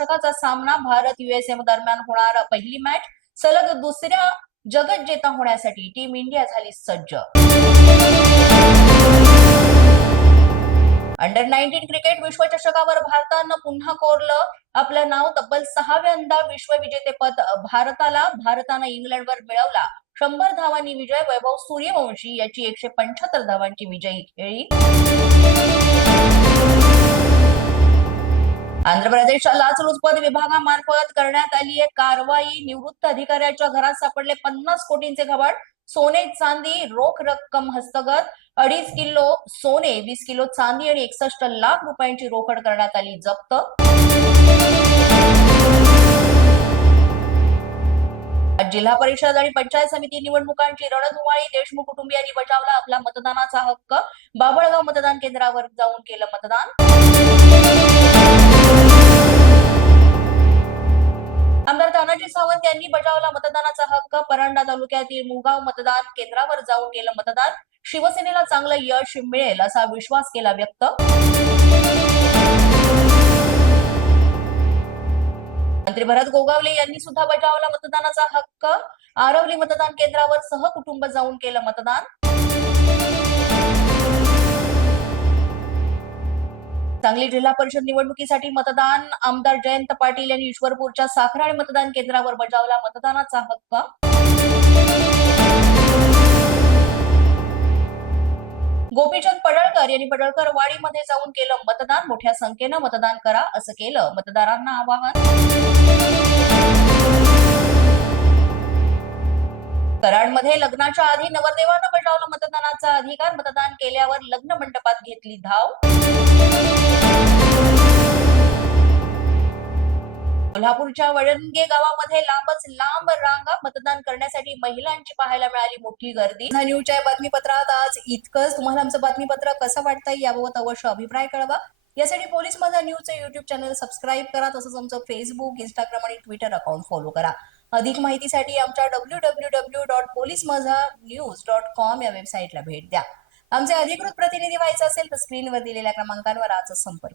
विश्वचषकाचा सामना भारत युएसए दरम्यान होणार पहिली मॅच सलग दुसऱ्या जगज्जेता होण्यासाठी टीम इंडिया झाली सज्ज। अंडर 19 क्रिकेट विश्वचषकावर भारतानं पुन्हा कोरलं आपलं नाव। तब्बल 6व्यांदा विश्वविजेतेपद भारतानं इंग्लंडवर मिळवला 100 धावांनी विजय। वैभव सूर्यवंशी याची 175 धावांची विजयी खेळी। आंध्र प्रदेशच्या लाचलुचपत विभागामार्फत करण्यात आली एक कारवाई। निवृत्त अधिकाऱ्याच्या घरात सापडले 50 कोटींचे घबाड। सोने, चांदी, रोख रक्कम हस्तगत। 2.5 किलो सोने, 20 किलो चांदी आणि 61 लाख रुपयांची रोकड करण्यात आली जप्त। जिल्हा परिषद आणि पंचायत समिती निवडणुकांची रणधुमाळी। देशमुख कुटुंबियांनी बजावला आपला मतदानाचा हक्क। बाभळगाव मतदान केंद्रावर जाऊन केलं मतदान। आमदार तानाजी सावंत यांनी बजावला मतदानाचा हक्क। परांडा तालुक्यातील मुगाव मतदान केंद्रावर जाऊन केलं मतदान। शिवसेनेला चांगलं यश मिळेल असा विश्वास केला व्यक्त। मंत्री भरत गोगावले यांनी सुद्धा बजावला मतदानाचा हक्क। आरवली मतदान केंद्रावर सहकुटुंब जाऊन केलं मतदान। सांगली जिल्हा परिषद निवडणुकीसाठी मतदान। आमदार जयंत पाटील यांनी ईश्वरपूरच्या साखराळे मतदान केंद्रावर बजावला मतदानाचा हक्क। गोपीचंद पडळकर यांनी पडळकर वाडीमध्ये जाऊन केलं मतदान। मोठ्या संख्येनं मतदान करा असं केलं मतदारांना आवाहन। कराडमध्ये लग्नाच्या आधी नवरदेवानं बजावला मतदानाचा अधिकार। मतदान केल्यावर लग्न मंडपात घेतली धाव। कोल्हापूरच्या वडणगे गावामध्ये लांबच लांब रांगा। मतदान करण्यासाठी महिलांची पाहायला मिळाली मोठी गर्दी। न्यूजच्या बातमीपत्रात आज इतकंच। तुम्हाला आमचं बातमीपत्र कसं वाटतंय याबाबत अवश्य अभिप्राय कळवा। यासाठी पोलीस माझा न्यूजचे युट्यूब चॅनल सबस्क्राईब करा। तसंच आमचं फेसबुक, इंस्टाग्राम आणि ट्विटर अकाउंट फॉलो करा। अधिक माहितीसाठी आमच्या www.policemazhanews.com या वेबसाईटला भेट द्या। आमचे अधिकृत प्रतिनिधी व्हायचे असेल तर स्क्रीनवर दिलेल्या क्रमांकावर आजच संपर्क